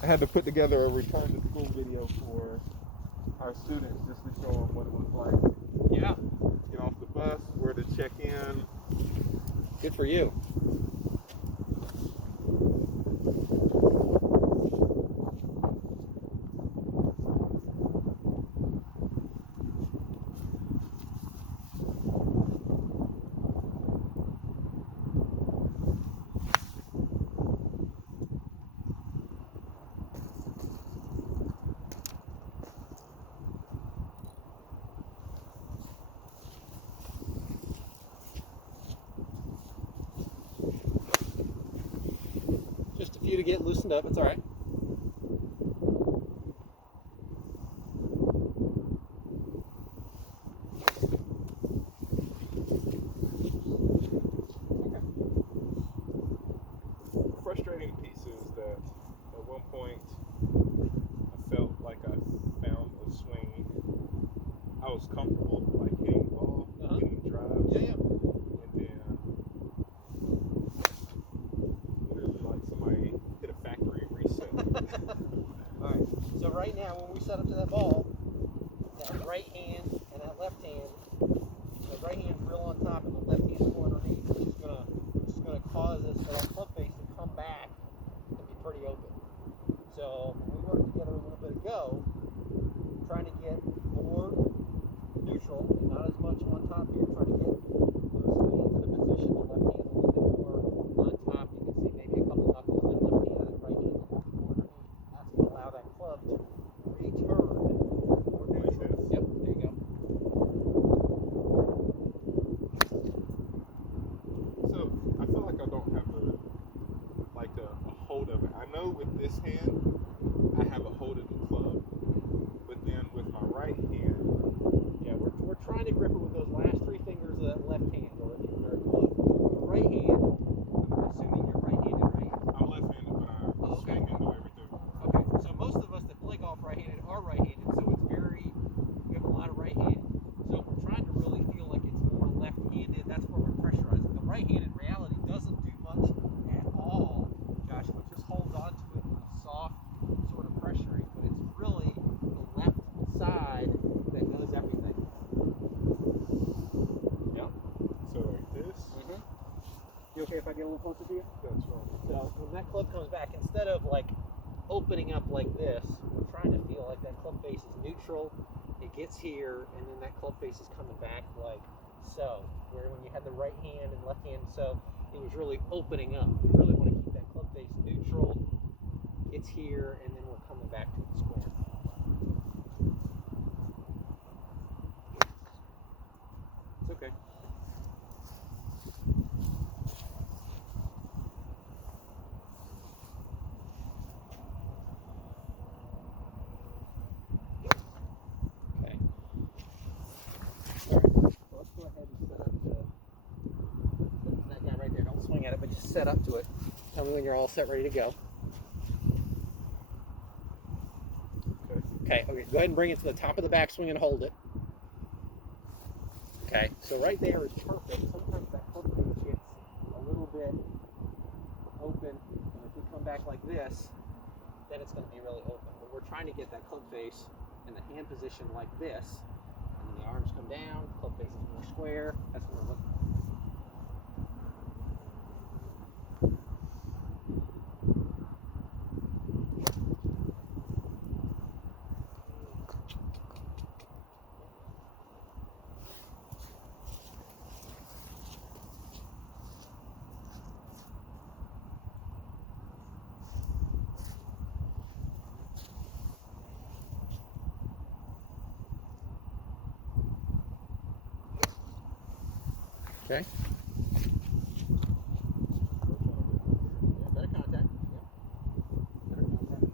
I had to put together a return to school video for our students just to show them what it was like. Yeah. Get off the bus, where to check in. Good for you. Just a few to get loosened up. It's all right. Frustrating piece is that at one point I felt like I found a swing. I was comfortable like hitting the ball, hitting drives. Yeah. And then literally like somebody hit a factory reset. All right. So right now, when we set up to that ball, that right hand and that left hand, the right hand's real on top and the left hand's going underneath, which is gonna cause us for that club face to come back and be pretty open. So when we worked together a little bit ago, trying to get more neutral and not as much on top here, trying to get those hands in a position, the left hand a little bit more on top. You can see maybe a couple knuckles, and left hand and right hand a little bit more underneath. That's going to allow that club to return more neutral. Yep, there you go. So I feel like I don't have a hold of it. I know with this hand I have a hold of the club, but then with my right hand, Yeah, we're trying to grip it with those last three fingers of that left hand or glove. The right hand, I'm assuming you're right-handed, right? I'm left-handed, but I swing and do everything. Okay, so most of us that play golf right-handed are right-handed, so we have a lot of right hand. So we're trying to really feel like it's more left-handed. That's where we're pressurizing. The right hand in reality doesn't do much at all, Joshua. It just holds on to it with a soft sort of pressuring, but it's really the left side that does everything. Yep. So like this, You okay if I get a little closer to you? that's right. So when that club comes back, instead of like opening up like this, we're trying to feel like that club face is neutral. It gets here, and then that club face is coming back like so. Where when you had the right hand and left hand, so it was really opening up. We really want to keep that club face neutral. It's here, and then we're coming back to the square. It's okay. Okay. All right. So let's go ahead and set up to that guy right there. Don't swing at it, but just set up to it. Tell me when you're all set, ready to go. Okay. Go ahead and bring it to the top of the backswing and hold it. Okay. So right there is perfect. Sometimes that club face gets a little bit open, and if we come back like this, then it's going to be really open. But we're trying to get that club face in the hand position like this, and then the arms come down, club face is more square. That's what we're looking for. Okay. Yeah, better contact. Yeah. Better contact.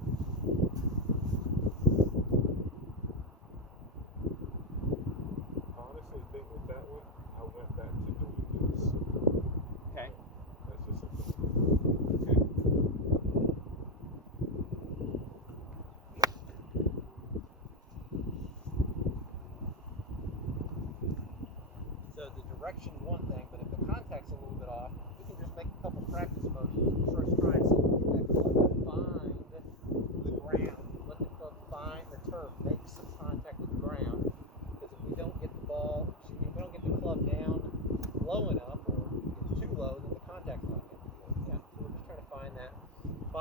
Honestly, think with that one, I went back to doing this. Okay. That's just a Okay. So the direction's one thing, but if the contact's a little bit off, we can just make a couple practice motions and first try and see if we can get that club to find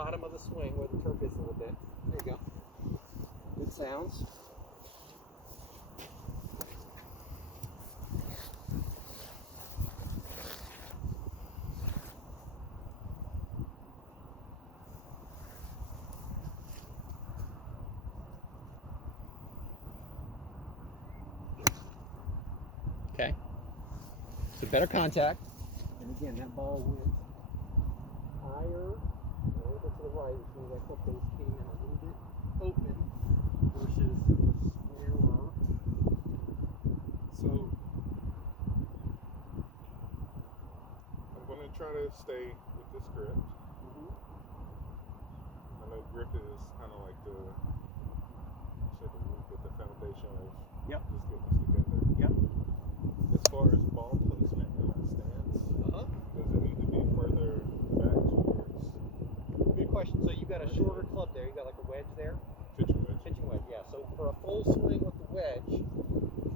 bottom of the swing where the turf is a little bit. There you go. Good sounds. Okay. So better contact. And again, that ball went higher, a little bit to the right, which means that club face came in a little bit open versus squarer. So I'm going to try to stay with this grip. I know grip is kind of like the foundation of just getting this together. As far as ball placement in my stance, does it need to be further back towards? Good question. So you've got a shorter club there. You got like a wedge there. Pitching wedge. Pitching wedge. Yeah. So for a full swing with the wedge,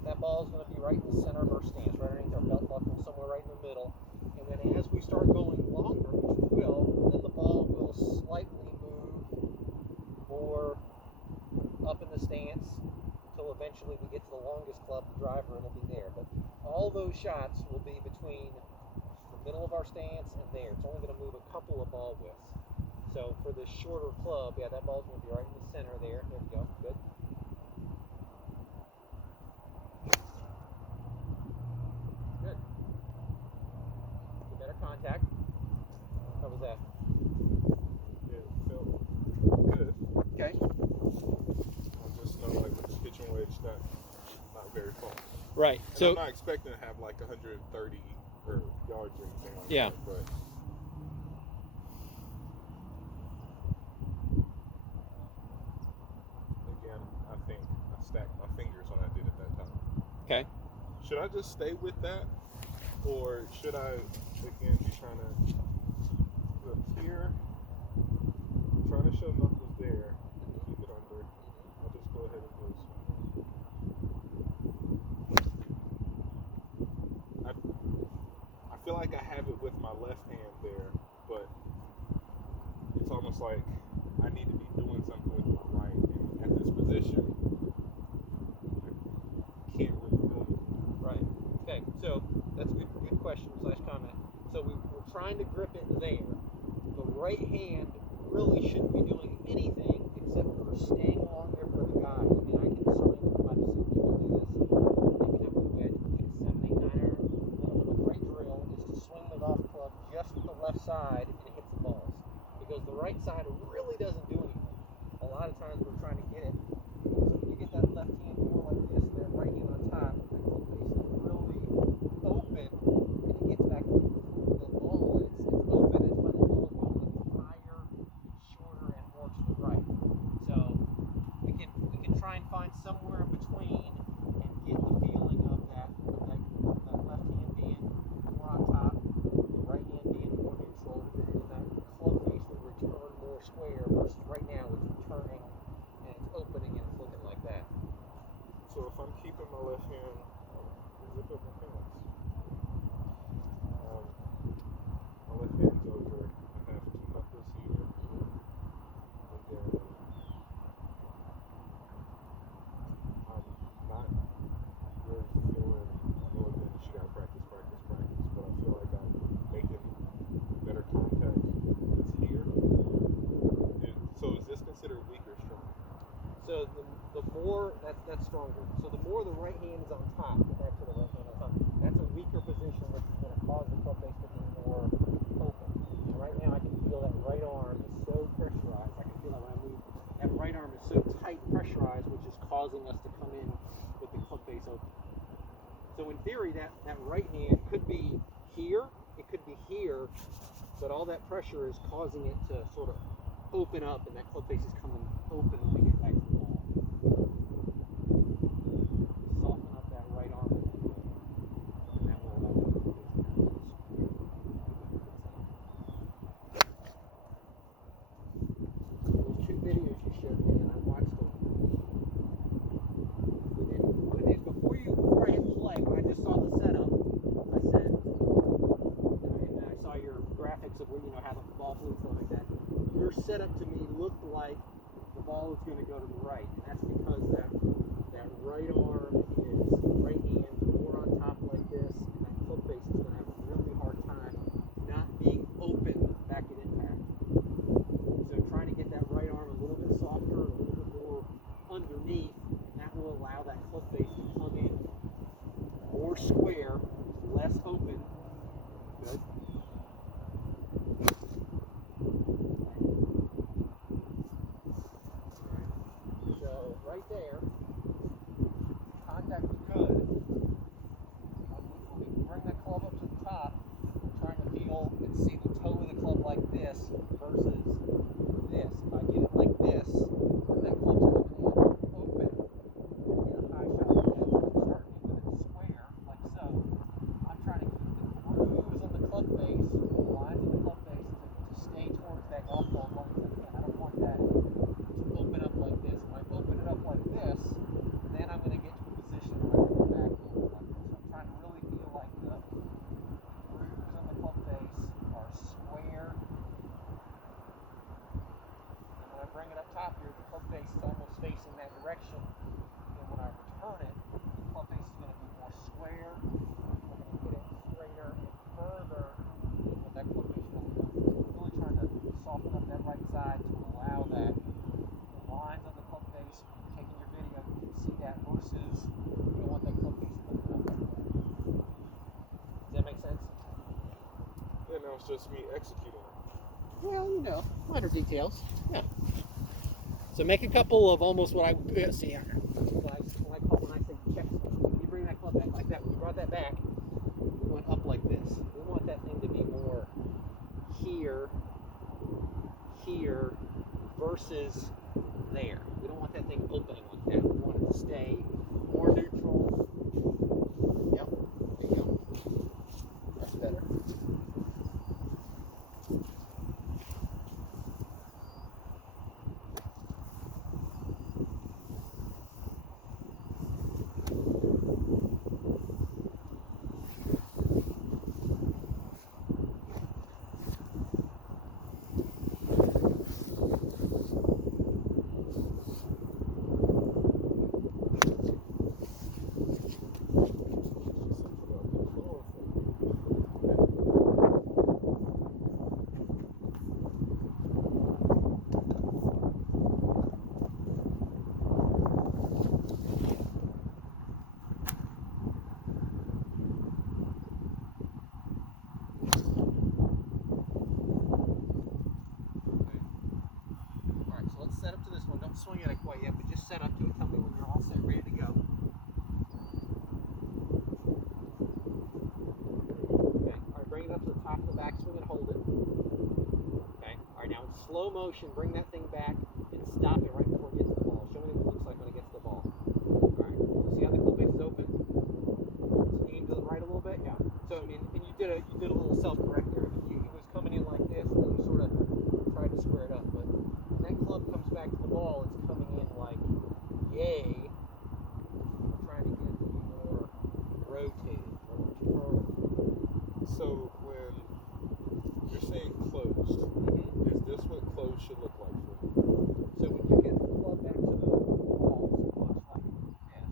that ball is going to be right in the center of our stance, right underneath our belt buckle, somewhere right in the middle. And then as we start going longer, which we will, then the ball will slightly move more up in the stance until eventually we get to the longest club, the driver, and it'll be there. But all those shots will be between the middle of our stance and there. It's only going to move a couple of ball widths. So for this shorter club, yeah, that ball's going to be right in the center there. There we go. Good. Good. Get better contact. How was that? Yeah, it felt good. Okay. I just know like with the pitching wedge, not very far. Right. And So I'm not expecting to have like 130 or yards or anything like yeah. that. But again, I think I stacked my fingers when I did it that time. Okay. Should I just stay with that? Or should I, again, be trying to look here, trying to show knuckles there, keep it under. I'll just go ahead and do this. I feel like I have it with my left hand there, but it's almost like I need to be doing something with my right. And at this position, I can't really do anything. Right. Okay. So that's a good question / comment. So we're trying to grip it there. The right hand really shouldn't be doing anything except for staying along there for the guide. I mean, I can certainly look at some people do this. Even have with a wedge, like a 7/8 iron. With a great drill is to swing the golf club just with the left side and it hits the balls. Because the right side really doesn't do anything. A lot of times we're trying to get it. So when you get that left hand more like this, that right hand on top, that club face is really open, and it gets back to the ball. It's open. It's when the ball is going higher, shorter, and more to the right. So we can try and find somewhere in between and get the feeling of that left hand being more on top, the right hand being more neutral, and that club face would return more square versus right now it's returning and it's opening and it's looking like that. So if I'm keeping my left hand, zip up my pants. My left hand's over. I have two knuckles here, and then I'm not really feeling. I know again that you gotta practice, but I feel like I'm making better contact. It's here. So is this considered weak or strong? So the more that's stronger. So the more the right hand is on top, back to the right hand on top, that's a weaker position, which is going to cause the club face to be more open. And right now I can feel that right arm is so pressurized. I can feel that when I move. That right arm is so tight and pressurized, which is causing us to come in with the club face open. So in theory, that right hand could be here, it could be here, but all that pressure is causing it to sort of open up, and that club face is coming open when we get back to the ball. Soften up that right arm a little bit, and that will allow the club face to come in square. Those two videos you showed me, and I watched them. Before I hit play, when I just saw the setup, I said, and I saw your graphics of where, how the ball flew and stuff like that. Your setup to me looked like the ball is going to go to the right, and that's because that right arm is right hand more on top like this, and that club face is going to have a really hard time not being open back at impact. So trying to get that right arm a little bit softer, a little bit more underneath, and that will allow that club face to come in more square, less open. Good. So right there, contact is good. When we bring that club up to the top, we're trying to feel and see the toe of the club like this versus this. If I get it like this, then that club's coming in open. I'm going to get a high shot like that. So I'm starting with it square, like so. I'm trying to keep the grooves on the club face, the lines of the club face, to stay towards that golf ball as long as I can. I don't want that to open up like this. If I open it up like this, then I'm going to get to a position where I can back in like this. So I'm trying to really feel like the grooves on the club face are square. And when I bring it up top here, the club face is almost facing that direction. And when I return it, the club face is going to be more square. I'm going to get it straighter and further with that club face really open. So we're really trying to soften up that right side to allow that lines on the club face. When you're taking your video, you can see that versus you don't want that club face open up like that. Does that make sense? Yeah, now it's just me executing it. Well, minor details. Yeah. So make a couple of almost what I would see here. When I say check swings. When you bring that club back like that, when you brought that back, we went up like this. We want that thing to be more here versus there. We don't want that thing opening like that. We want it to stay more neutral. Yep. There you go. That's better. Swing at it quite yet, but just set up to it. Tell me when you're all set, ready to go. Okay. All right, bring it up to the top of the backswing and hold it. Okay. All right, now in slow motion, bring that thing back and stop it right before it gets to the ball. Show me what it looks like when it gets to the ball. All right. So see how the club face is open? Just aim to the right a little bit. Yeah. So I mean, and you did a little self-correct there. It was coming in like this, and then you sort of tried to square it up, but when that club comes back to the ball, it's coming in like yay. We're trying to get it to be more rotated, more twirly. So when you're saying closed, is this what closed should look like for you? So when you get the club back to the ball, it looks like this.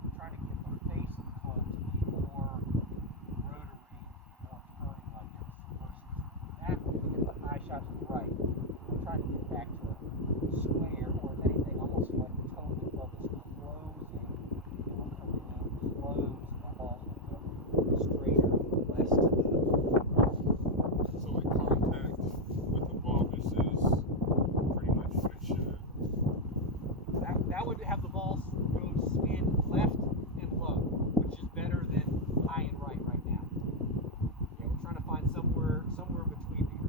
We're trying to get the face of the club to be more rotary, more turning like this. Versus that, when you get the high shot to the right, I'm trying to get back to a square, or if anything, almost like the toe of the club is closing, and we're coming in close, and the ball's going to go straighter, less to the So at contact with the ball, this is pretty much what it should. that would have the ball go spin left and low, which is better than high and right now. Yeah, we're trying to find somewhere in between there.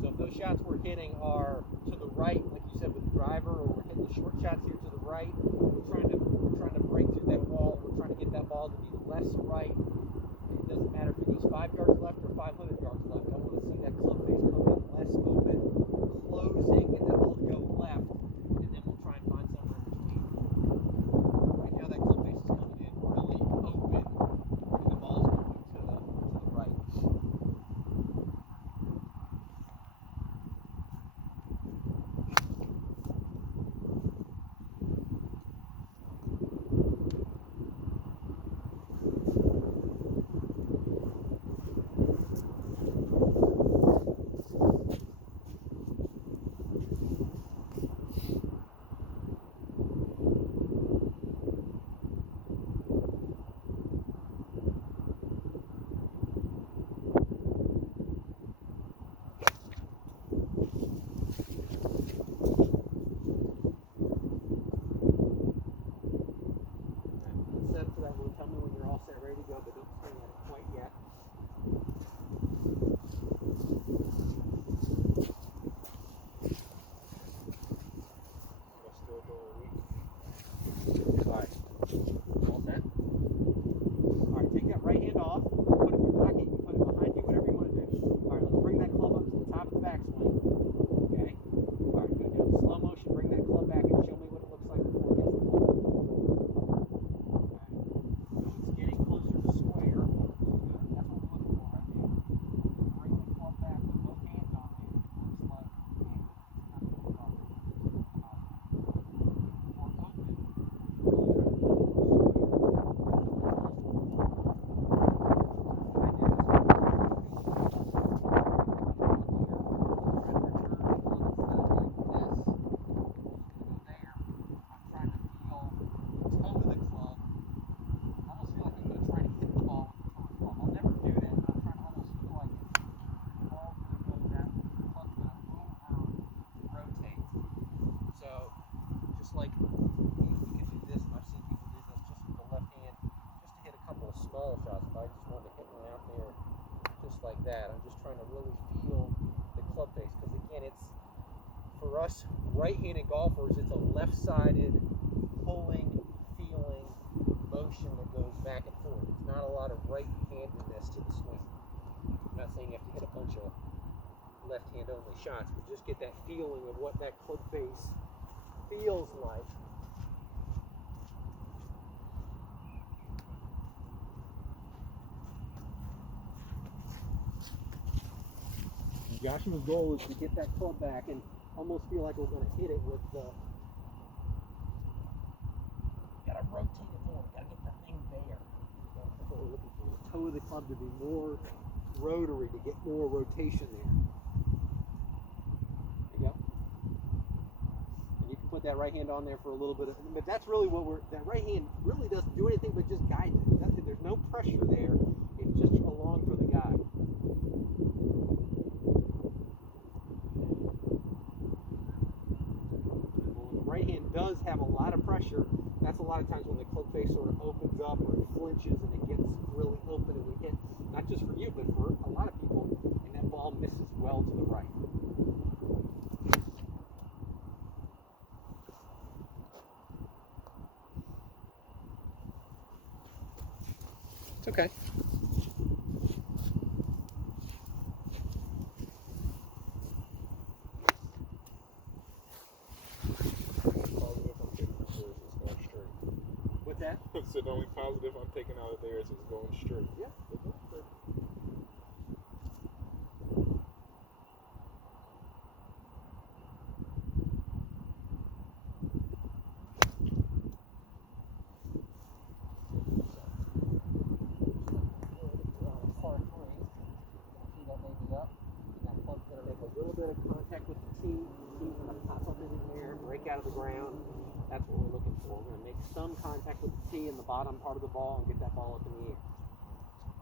So if those shots we're hitting are to the right, like you said with the driver, or we're hitting the short shots here to the right, we're trying to break through that wall. We're trying to get that ball to be less right. It doesn't matter if it goes 5 yards left or 500 yards left. I want to see that club face come in less open, closing, get that ball to go left, and then we'll try and find somewhere ball shots. If I just wanted to hit one out there just like that, I'm just trying to really feel the club face. Because again, it's, for us right-handed golfers, it's a left-sided pulling, feeling motion that goes back and forth. It's not a lot of right-handedness to the swing. I'm not saying you have to hit a bunch of left-hand only shots, but just get that feeling of what that club face feels like. Joshua's goal is to get that club back and almost feel like we're going to hit it with the. Got to rotate it more. Got to get that thing there. That's what we're looking for. The toe of the club to be more rotary, to get more rotation there. There you go. And you can put that right hand on there for a little bit of, but that's really what we're. That right hand really doesn't do anything but just guide it. There's no pressure there. It's just along for the guide. Right hand does have a lot of pressure. That's a lot of times when the club face sort of opens up or it flinches and it gets really open and we hit, not just for you, but for a lot of people, and that ball misses well to the right. It's okay. What's that? So the only positive I'm taking out of there is it's going straight. Yeah, it's going straight. Bit of contact with the tee. The tee's going to pop up in the air, break out of the ground. That's what we're looking for. We're going to make some contact with the tee in the bottom part of the ball and get that ball up in the air.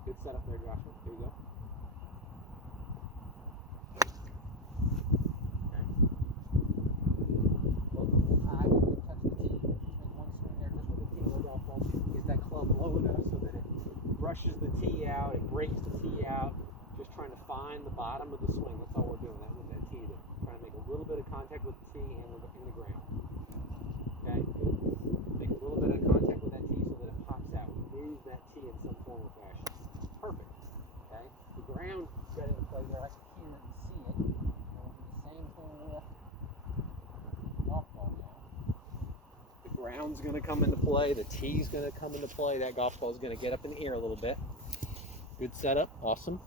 Good setup there, Joshua. There you go. Okay. Well, I will touch the tee. Just make one swing there just with the tee of the golf ball. Get that club low enough so that it brushes the tee out, it breaks the tee out. Just trying to find the bottom of the swing. That's all we're doing. That with that tee there. Trying to make a little bit of contact with the tee and in the ground. Okay, good. Make a little bit of contact with that tee so that it pops out. We move that tee in some form or fashion. Perfect. Okay. The ground got into play there. I can hear it and see it. We'll do the same thing with the golf ball now. The ground's going to come into play. The tee's going to come into play. That golf ball is going to get up in the air a little bit. Good setup. Awesome.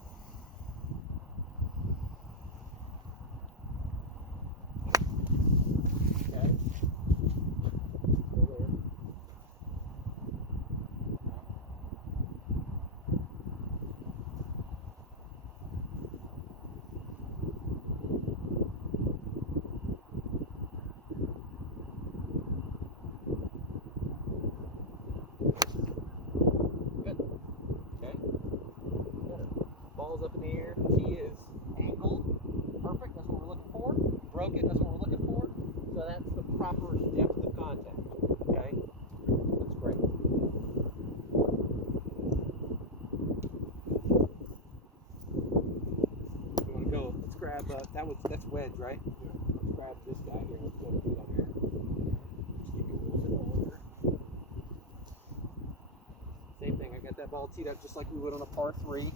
Up in the air, tee is angled, perfect, that's what we're looking for, broken, that's what we're looking for, so that's the proper depth of contact, okay, that's great. We want to go, let's grab, that's wedge, right? Yeah. Let's grab this guy here, let's go to feet on here, just give you a little bit longer. Same thing, I got that ball teed up just like we would on a par 3.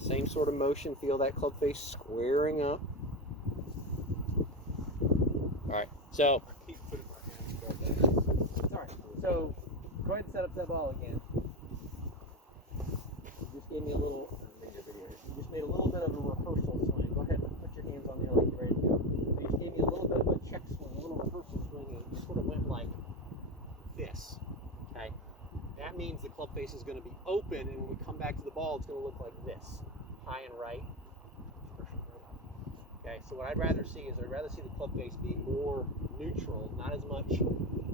Same sort of motion, feel that club face squaring up. Alright, so. I keep putting my hands back. Sorry. So, go ahead and set up that ball again. You just gave me a little, you just made a little bit of a rehearsal swing. Go ahead and put your hands on there like you're ready to go. So you just gave me a little bit of a check swing, a little rehearsal swing, and you sort of went like this. Okay? That means the club face is going to be open, and when we come back to the ball, it's going to look like this. High and right. Okay, so what I'd rather see is the club face be more neutral, not as much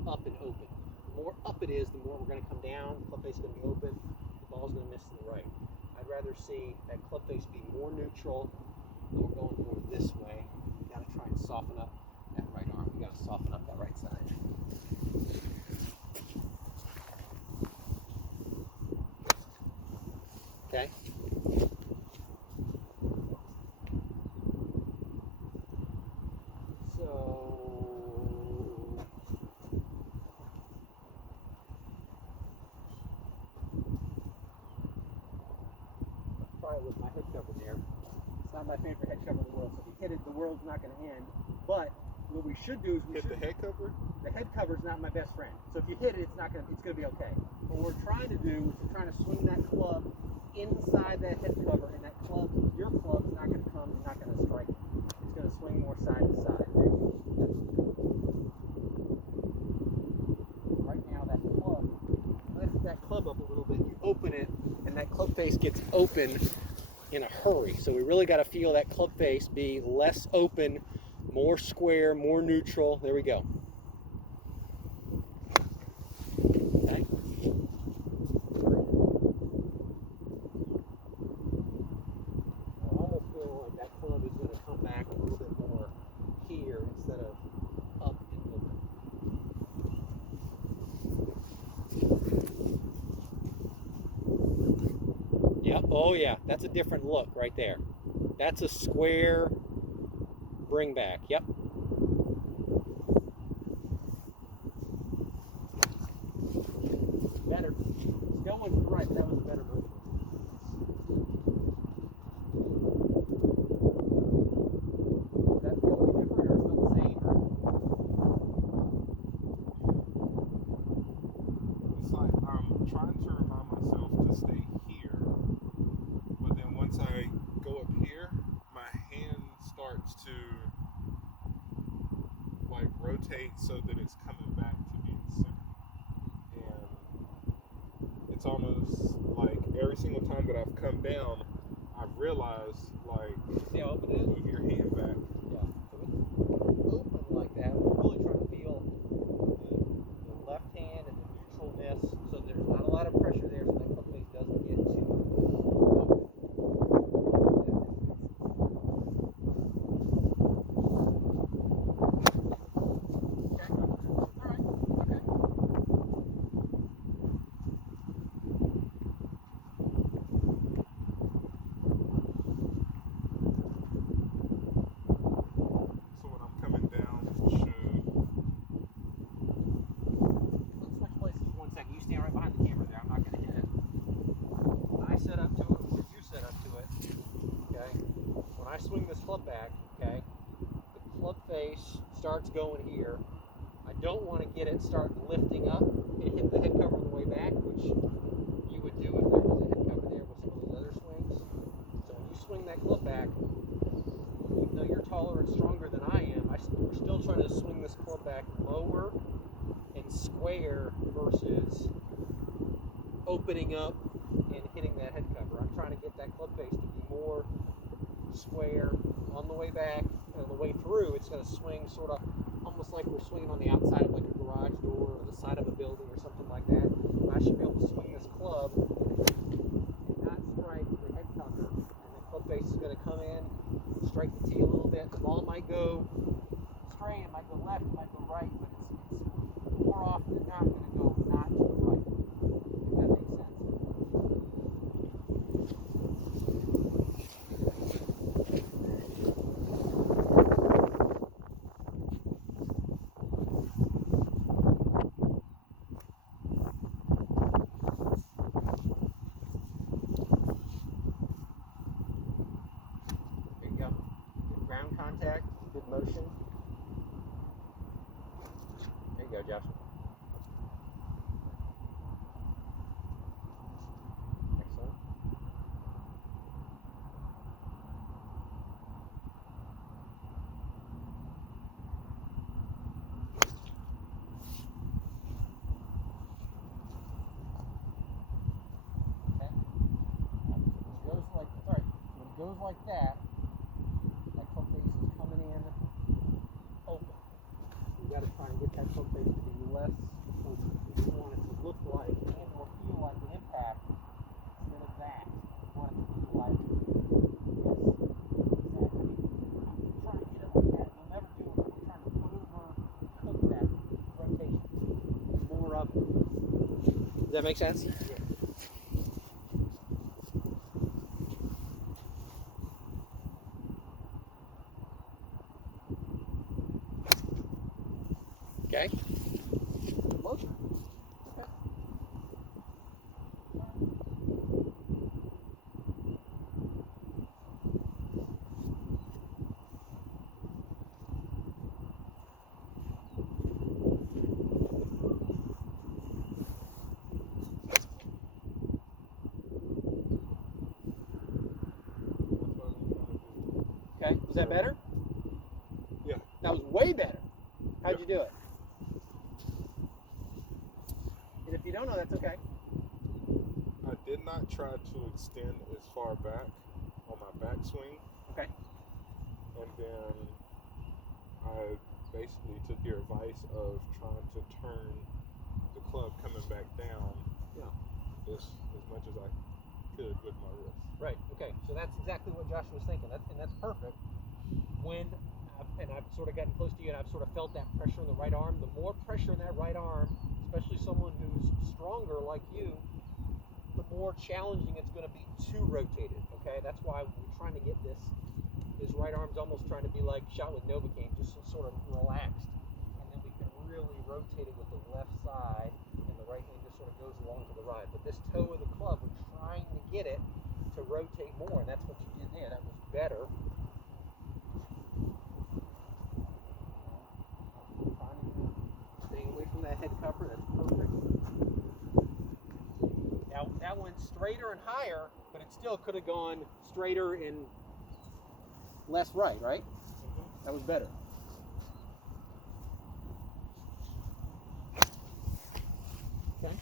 up and open. The more up it is, the more we're going to come down, the club face is going to be open, the ball's going to miss to the right. I'd rather see that club face be more neutral, and we're going more this way. We've got to try and soften up that right arm. We've got to soften up that right side. Okay. So probably with my head cover there. It's not my favorite head cover in the world. So if you hit it, the world's not going to end. But what we should do is Hit the head cover? The head cover is not my best friend. So if you hit it, it's going to be okay. What we're trying to do is we're trying to swing that club inside that head cover, and that club, your club, is not going to come and not going to strike it. It's going to swing more side to side. Right now, that club, lift that club up a little bit, you open it, and that club face gets open in a hurry. So we really got to feel that club face be less open, more square, more neutral. There we go. Okay. I almost feel like that club is going to come back a little bit more here instead of up and open. Yep. Oh yeah, that's a different look right there. That's a square bring back. Yep. Better. Still went to the right, but that was a better motion. Does that feel any different or still the same? It's like I'm trying to remind myself to stay here, but then once I go up here, my hand starts to like rotate so that it's coming back to being center. And it's almost like every single time that I've come down, I've realized like See how open it is? move your hand back. Yeah. So it's open like that. We're really trying to feel the left hand and the neutralness, so there's not a lot of pressure there, so that club face doesn't get too open. So when I'm coming down, it should. Let's switch places for 1 second. You stand right behind the camera there. I'm not going to hit it. When I set up to it, or you set up to it, okay, when I swing this club back, okay, the club face starts going here. I don't want to get it start lifting up and hit the head cover on the way back, which you would do if there was a head cover there with some of those other swings. So when you swing that club back, even though you're taller and stronger than I am, we're still trying to swing this club back lower and square versus opening up and hitting that head cover. I'm trying to get that club face to be more square on the way back, and on the way through it's going to swing sort of almost like we're swinging on the outside of like a garage door or the side of a building or something like that. I should be able to swing this club and not strike the head cover, and the club face is going to come in, strike the tee a little bit. The ball might go straight, it might go left, it might go right, but it's more often than not going to go not to the right, if that makes sense. There you go. Good ground contact, good motion. There you go, Joshua. Excellent. Okay. When it goes like that, that club face is coming in open. You got to try and get that club face to be less open. You want it to look like and or feel like an impact instead of that. You want it to feel like this. Exactly. I'm trying to get it like that. You'll never do it. We're trying to overcook that rotation. More of it. Does that make sense? Yeah. Okay. Motion. Okay. Okay. Was that better? Yeah. That was way better. How'd you do it? And if you don't know, that's okay. I did not try to extend as far back on my backswing. Okay. And then I basically took your advice of trying to turn the club coming back down as much as I could with my wrist. Right. Okay. So that's exactly what Josh was thinking. And that's perfect. I've sort of gotten close to you, and I've sort of felt that pressure in the right arm. The more pressure in that right arm, especially someone who's stronger like you, the more challenging it's going to be to rotate it. Okay. That's why we're trying to get this. His right arm's almost trying to be like shot with Novocaine, just sort of relaxed, and then we can really rotate it with the left side, and the right hand just sort of goes along to the right. But this toe of the club, we're trying to get it to rotate more, and that's what you did there. That was better. Staying away from that head cover. That's perfect. Now that went straighter and higher, but it still could have gone straighter and less right, right? Mm-hmm. That was better. Okay.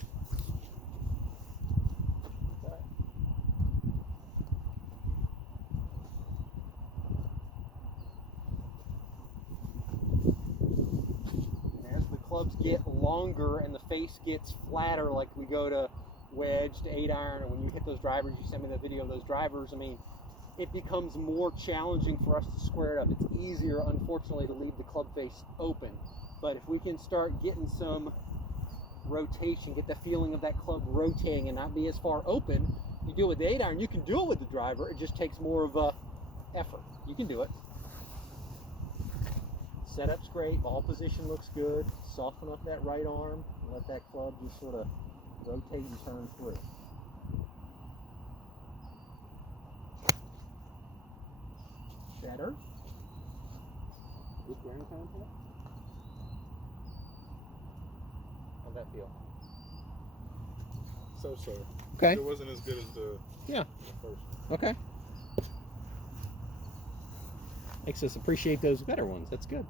Okay. And as the clubs get longer and the face gets flatter, like we go to wedge to 8-iron, or when you hit those drivers, you send me the video of those drivers, I mean, it becomes more challenging for us to square it up. It's easier, unfortunately, to leave the club face open. But if we can start getting some rotation, get the feeling of that club rotating and not be as far open, you do it with the 8-iron, you can do it with the driver. It just takes more of a effort. You can do it. Setup's great. Ball position looks good. Soften up that right arm and let that club just sort of rotate and turn through. Better. With wearing contact. How'd that feel? So. Okay. It wasn't as good as the first. Okay. Makes us appreciate those better ones. That's good.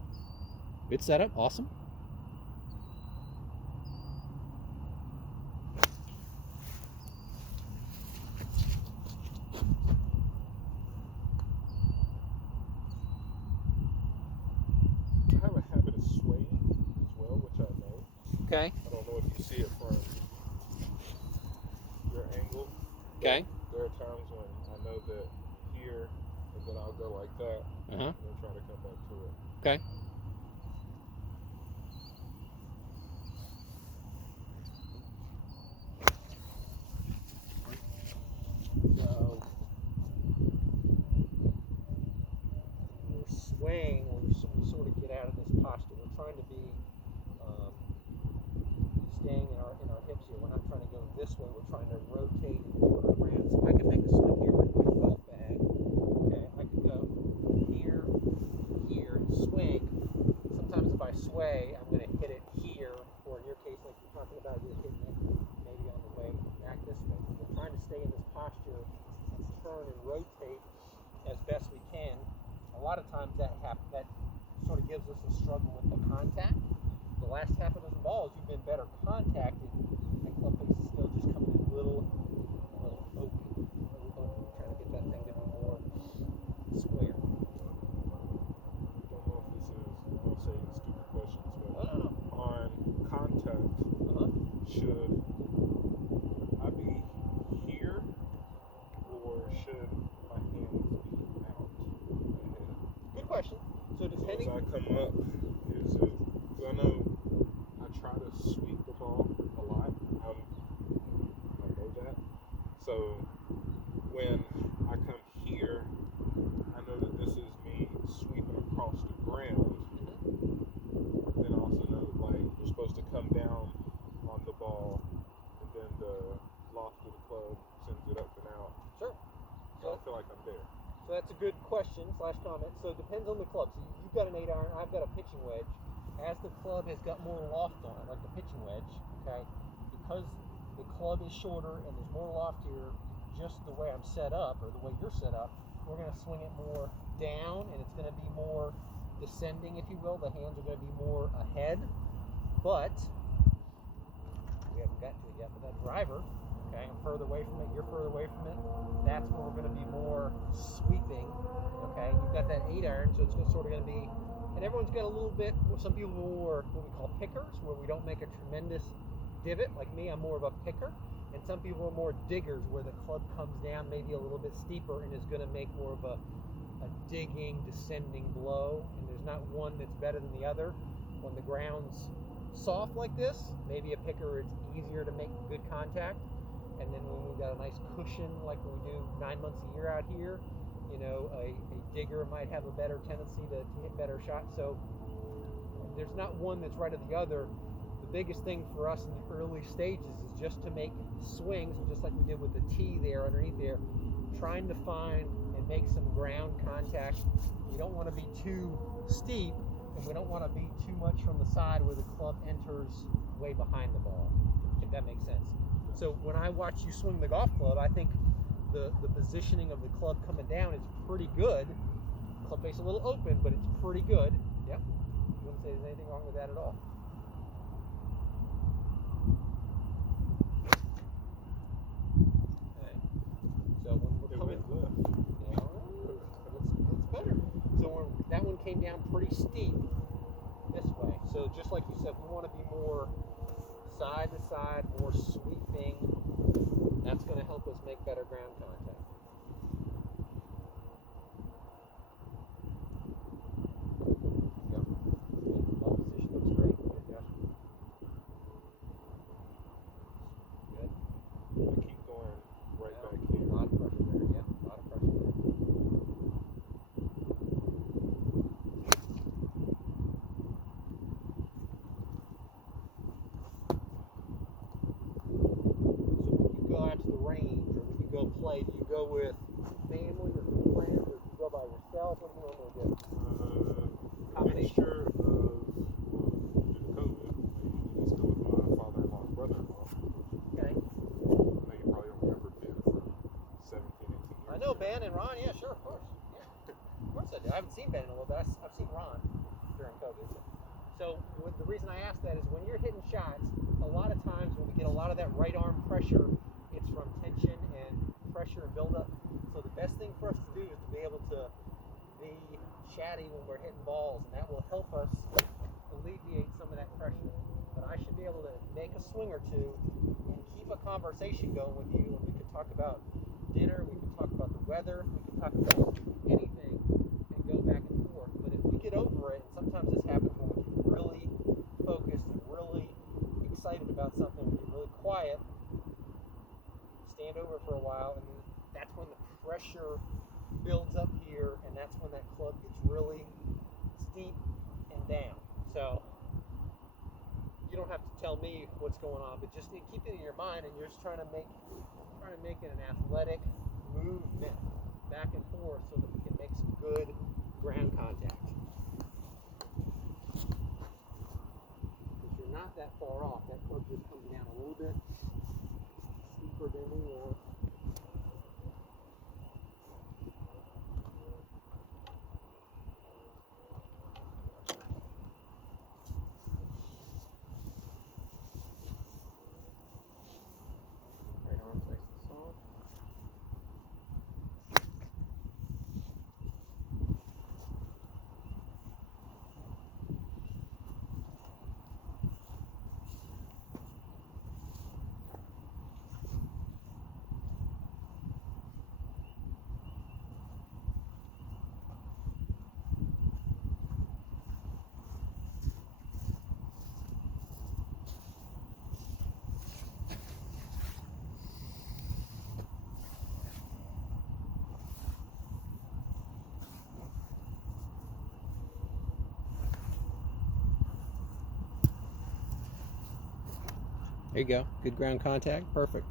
Good setup. Awesome. I have a habit of swaying as well, which I know. Okay. I don't know if you see it from your angle. Okay. There are times when I know that here, and then I'll go like that, and then try to come back to it. Okay. So we're swaying, we sort of get out of this posture. We're trying to be staying in our hips here. We're not trying to go this way. We're trying to rotate and turn around. So I can make a swing here with my golf bag. Okay, I could go here, and swing. Sometimes if I sway, I'm going to hit it here, or in your case, like you're talking about, you're hitting it maybe on the way back this way. We're trying to stay in this posture, turn and rotate as best we can. A lot of times that sort of gives us a struggle with the contact. The last half of those balls, you've been better contacted. That club face is still just coming in a little open, trying to get that thing to be more square. I don't know if this is, I'm saying stupid questions, but on contact, should I be here, or should my hands be out ahead? Good question. So depending. So as I come up, is it? Because I know I try to sweep the ball a lot. I know that. So when I come here, I know that this is me sweeping across the ground. Then I also know, like, last comment. So it depends on the club. So you've got an 8-iron, I've got a pitching wedge. As the club has got more loft on it, like the pitching wedge, okay, because the club is shorter and there's more loft here, just the way I'm set up, or the way you're set up, we're going to swing it more down, and it's going to be more descending, if you will. The hands are going to be more ahead, but we haven't got to it yet. But that driver, okay, I'm further away from it, you're further away from it. That's where we're going to be more sweeping, okay. You've got that 8-iron, so it's sort of going to be, and everyone's got a little bit. Some people are more what we call pickers, where we don't make a tremendous divot. Like me, I'm more of a picker. And some people are more diggers, where the club comes down maybe a little bit steeper and is going to make more of a digging, descending blow. And there's not one that's better than the other. When the ground's soft like this, maybe a picker, it's easier to make good contact. And then when we've got a nice cushion like we do 9 months a year out here, you know, a digger might have a better tendency to hit better shots. So there's not one that's right or the other. The biggest thing for us in the early stages is just to make swings, just like we did with the tee there underneath there, trying to find and make some ground contact. We don't want to be too steep, and we don't want to be too much from the side where the club enters way behind the ball, if that makes sense. So when I watch you swing the golf club, I think the positioning of the club coming down is pretty good. Club face a little open, but it's pretty good. Yep. You wouldn't say there's anything wrong with that at all. So when we're coming, yeah, it's better. So when that one came down pretty steep this way. So just like you said, we want to be more side to side, more sweeping. That's going to help us make better ground contact. Yep. Ball position looks great. Good, Josh. Good. We keep going right back here. A lot of pressure there, yeah. A lot of pressure there. So when you go out to the range, or when you go play, do you go with family or friends, or do you go by yourself? What do you normally do? Mixture of, well, due to COVID, I usually just go with my father-in-law and brother-in-law. Okay. I know you probably don't remember Ben from 17, 18 years I know ago. Ben and Ron, yeah, sure, of course. Yeah. Of course I do. I haven't seen Ben in a little bit. I've seen Ron during COVID. So the reason I ask that is when you're hitting shots, a lot of times when we get a lot of that right arm pressure, it's from tension and pressure and buildup. So the best thing for us to do is to be able to be chatty when we're hitting balls, and that will help us alleviate some of that pressure. But I should be able to make a swing or two and keep a conversation going with you, and we could talk about dinner, we could talk about the weather, we could talk about anything and go back and forth. But if we get over it, and sometimes this happens when we get really focused and really excited about something, we get really quiet, stand over for a while, and then that's when the pressure builds up here, and that's when that club gets really steep and down. So you don't have to tell me what's going on, but just keep it in your mind, and you're just trying to make it an athletic movement back and forth so that we can make some good ground contact. Because you're not that far off. That club just comes down a little bit steeper than we want. Right arm's nice and soft. There you go. Good ground contact. Perfect.